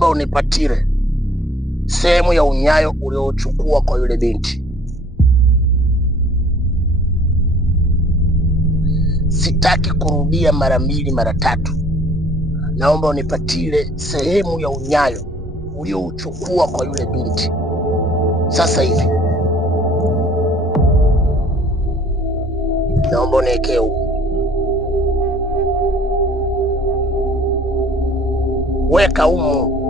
naomba unipatire sehemu ya unyayo uliochukua kwa yule binti. Sitaki kurudia mara mbili mara tatu. Naomba unipatire sehemu ya unyayo uliochukua kwa yule binti sasa hivi. Naomba uniwekee huko. Weka humo.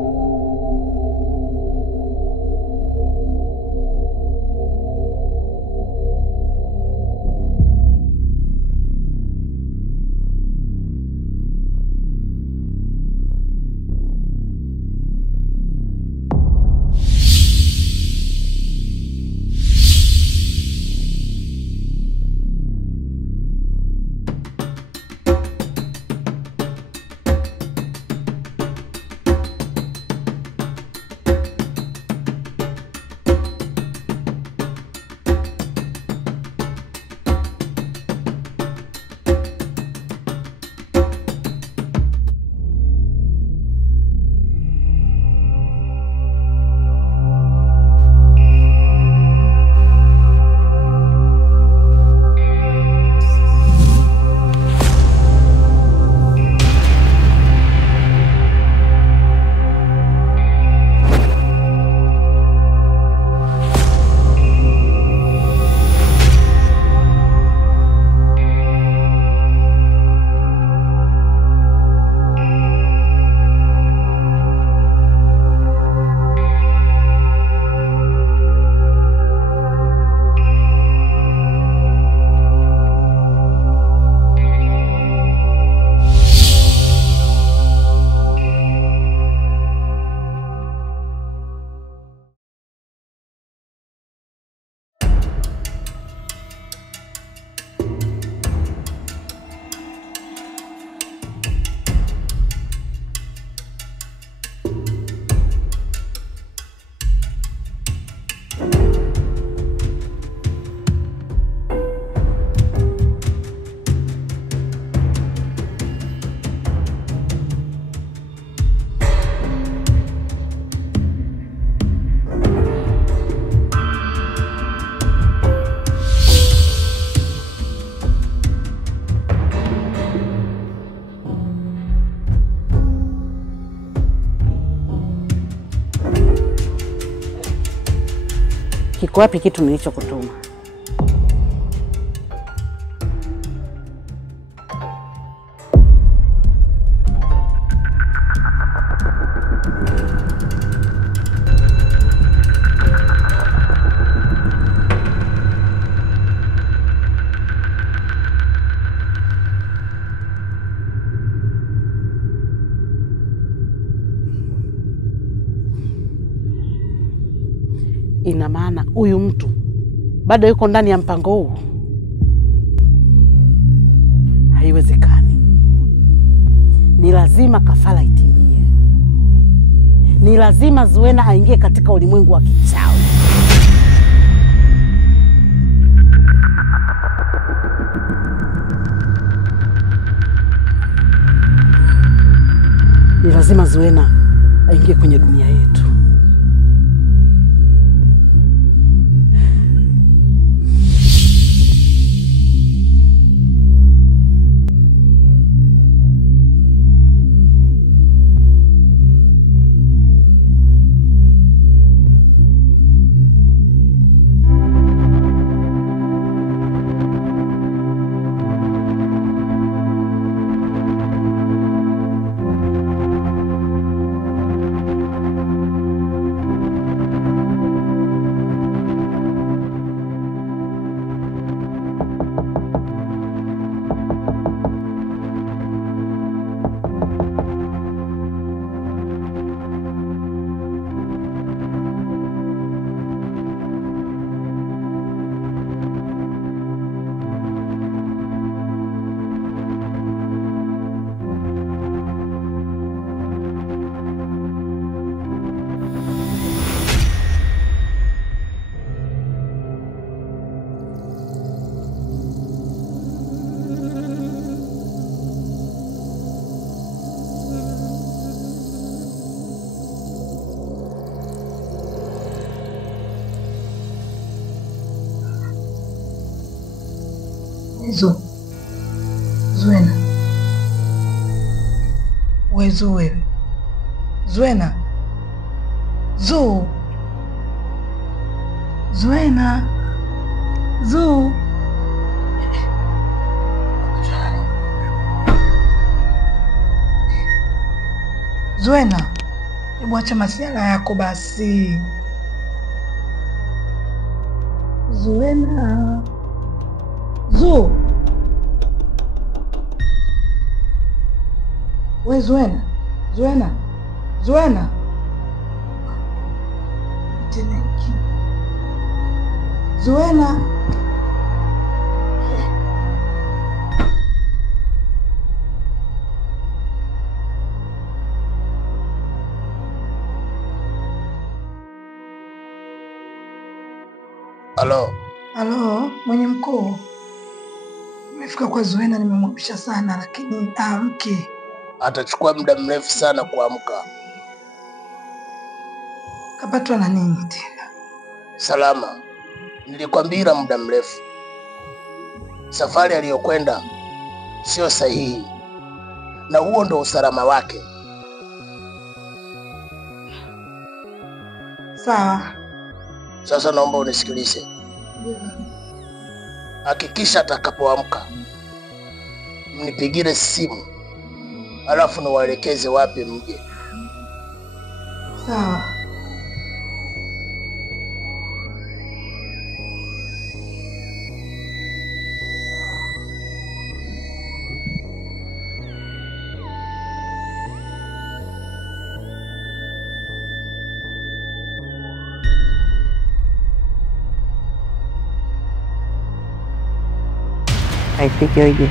Kiko wapi kitu nilichokutuma? Ina maana huyu mtu bado yuko ndani ya mpango huu? Haiwezekani. Ni lazima kafara itimie. Ni lazima Zuena aingie katika ulimwengu wa kichawi. Ni lazima Zuena aingie kwenye dunia yetu. Zuena. Wewe. Zuena. Zuena. Zuena, hebu acha masiala yako basi. Zuena. We Zuena. Teneki. Zuena. Halo, mwenye mkuu. Nimefika kwa Zuena, nimemwamsha sana lakini amke. Atachukua muda mrefu sana kuamka. Kapatwa na nini tena? Salama. Nilikwambia muda mrefu. Safari aliyokwenda sio sahihi. Na huo ndo usalama wake. Sawa. Sasa naomba unisikilize. Hakikisha atakapoamka mnipigie simu. Alafu niwaelekeze wapi mje. Sawa. Kaisiki oje.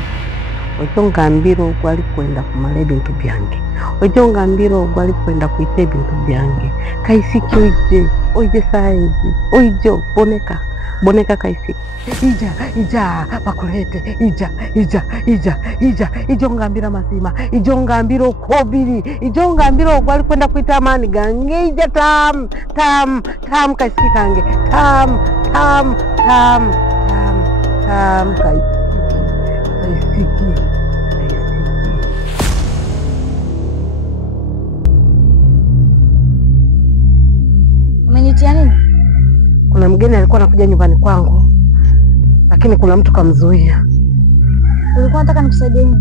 Ojo ngambira ogwali kwenda kumala ebintu byange. Ojo ngambira ogwali kwenda kuita ebintu byange. Kaisiki oje saizi. Ojo boneka Kaisiki. Ija bakulete. Ijo ngambira mazima. Ijo ngambira okobiri. Ijo ngambira ogwali kwenda kuita amani gange. Ija tam Kaisiki kange. Tam Kaisiki. Umenitia nini? Kuna mgeni alikuwa anakuja nyumbani kwangu, lakini kuna mtu kamzuia. Ulikuwa unataka nikusaidie nini?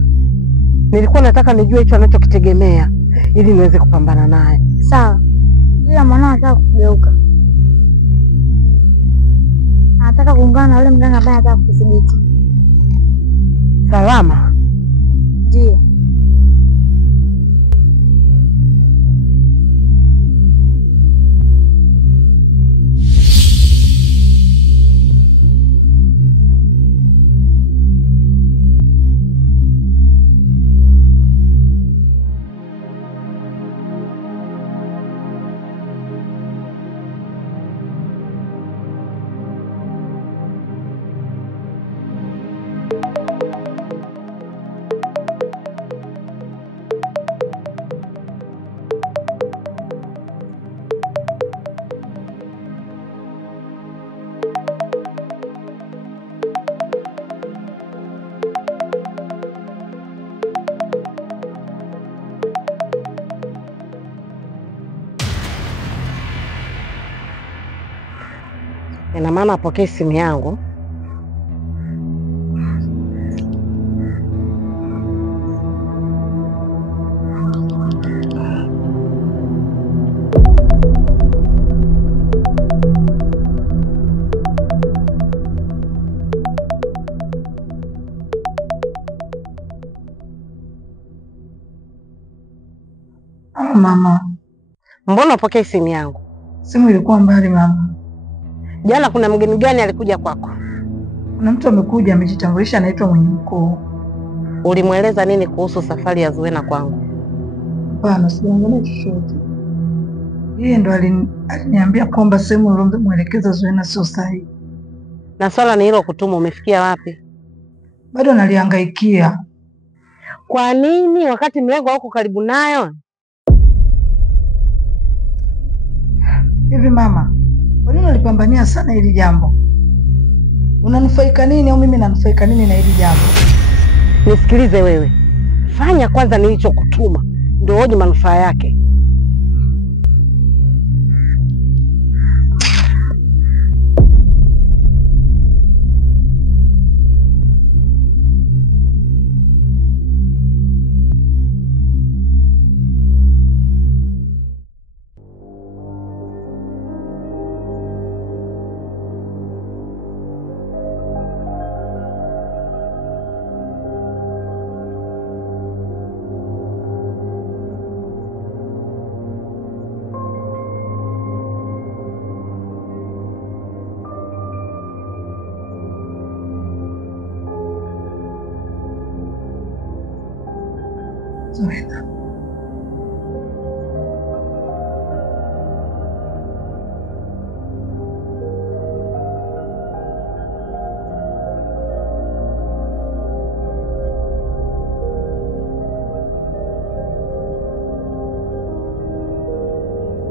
Nilikuwa nataka nijue hicho anachokitegemea ili niweze kupambana naye. Sawa. Ila mwanao anataka kugeuka. Anataka kuungana na yule mganga ambaye anataka kudhibiti. Salama? Ndio. Ina maana apokee simu yangu. Mama. Mbona apokee simu yangu? Simu ilikuwa mbali mama. Jana kuna mgeni gani alikuja kwako? Kuna mtu amekuja amejitambulisha anaitwa mwenye mkuu. Ulimweleza nini kuhusu safari ya Zuena kwangu? Hapana, sijaangalia chochote. Yeye ndo aliniambia kwamba sehemu uliyomwelekeza Zuena sio sahihi. Na swala ni hilo kutuma, umefikia wapi? Bado nalihangaikia. Kwa nini wakati mlengo wako karibu nayo? Hivi mama, kwa nini unalipambania sana hili jambo? Unanufaika nini au mimi nanufaika nini na hili jambo? Nisikilize wewe, fanya kwanza nilichokutuma, ndio uone manufaa yake. Zuena,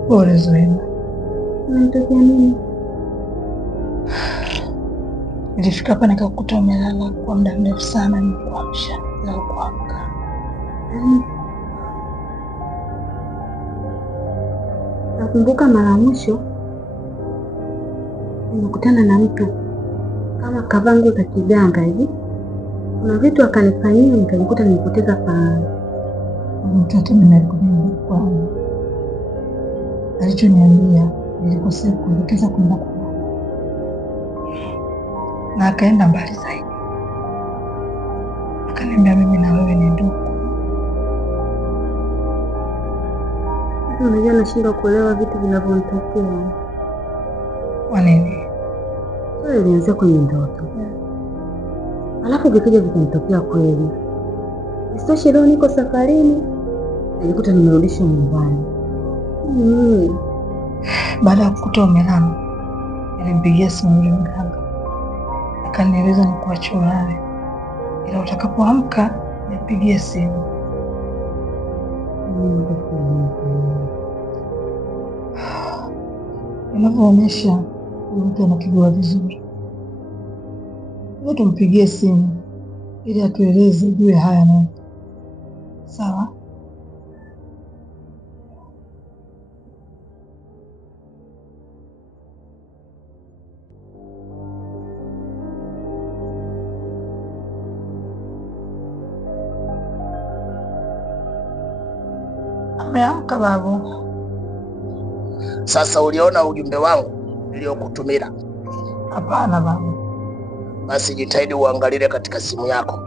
pole Zuena. Umetokea nini? Nilifika hapa nikakukuta umelala kwa muda mrefu sana, nikuamsha na kuamka. Nakumbuka mara mwisho nimekutana na mtu kama kavaa nguo za kiganga hivi, kuna vitu akanifanyia nikajikuta nimepoteza fahamu. Mtoto nimekuja kwangu, alichoniambia nilikosea kuelekeza kwenda kwa mama, na akaenda mbali zaidi, akaniambia mimi na wewe ni ndugu. Unajua nashindwa kuelewa vitu vinavyonitokea. Kwa nini? Sasa ilianzia kwenye ndoto, alafu vikija vikanitokea kweli. Isitoshe leo niko safarini, najikuta nimerudishwa nyumbani. Baada ya kukuta umelala, nilimpigia simu yule mganga, akanieleza nikuache ulale, ila utakapoamka nipigie simu. Inavyoonyesha mtu anakijua vizuri. Leo tumpigie simu ili atueleze juu ya haya nayo. Sawa? Ameamka babu. Sasa uliona ujumbe wangu niliokutumia? Hapana babu. Basi jitahidi uangalie katika simu yako,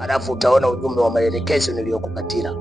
alafu utaona ujumbe wa maelekezo niliyokupatia.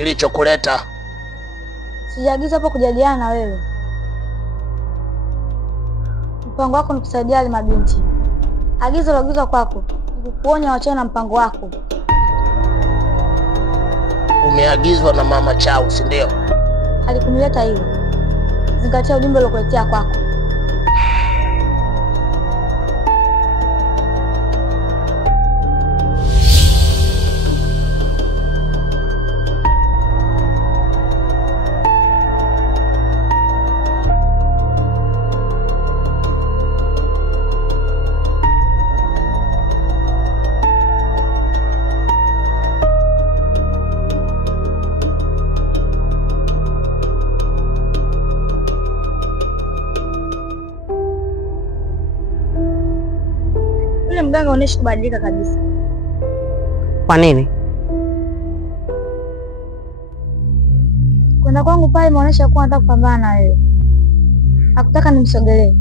Kilichokuleta? Sijaagiza hapo kujadiliana na wewe. Mpango wako ni kusaidia wale mabinti. Agizo loagizwa kwako ni kukuonya wachane na mpango wako. Umeagizwa na mama Chau, si ndio? Alikunileta hilo. Zingatia ujumbe uliokuletea kwako. Mganga uneshi kubadilika kabisa. Kwa nini? Kwenda kwangu pale imeonyesha kuwa nataka kupambana na wewe. Hakutaka nimsogelee.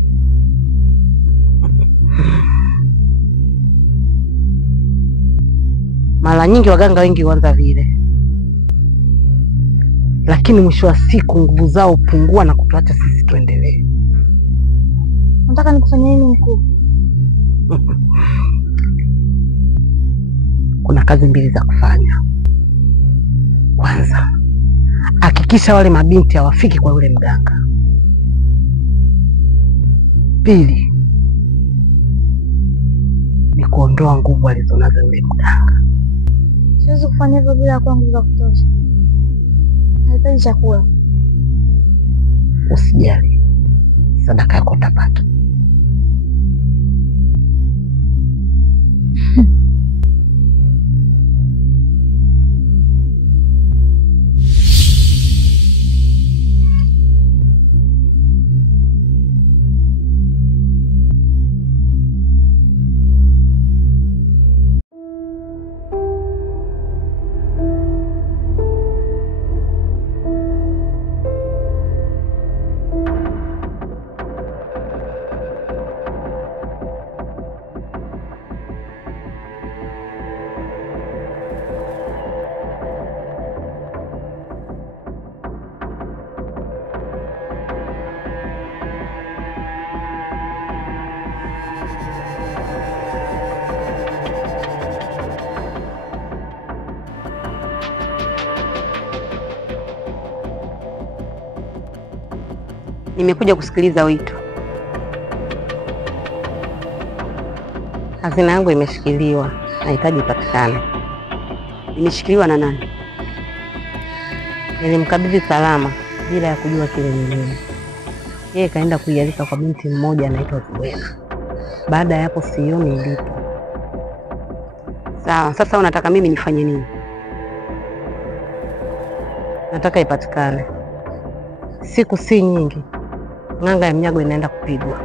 Mara nyingi waganga wengi huanza vile, lakini mwisho wa siku nguvu zao pungua na kutuacha sisi tuendelee. Nataka nikufanyie nini mkuu? Kuna kazi mbili za kufanya. Kwanza, hakikisha wale mabinti hawafiki kwa yule mganga. Pili, ni kuondoa nguvu alizonazo yule mganga. Siwezi kufanya hivyo bila kuwa nguvu za kutosha. Nahitaji chakula. Usijali, sadaka yako utapata. Nimekuja kusikiliza wito. Hazina yangu imeshikiliwa, nahitaji ipatikane. Imeshikiliwa na nani? Nilimkabidhi Salama bila ya kujua kile nini. Yeye kaenda kuialika kwa binti mmoja anaitwa Zuwena. Baada ya hapo sioni ilipo. Sawa, sasa unataka mimi nifanye nini? Nataka ipatikane. Siku si nyingi, ng'anga ya mnyago inaenda kupigwa.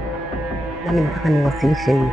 Nami nataka niwasilishe hiyo.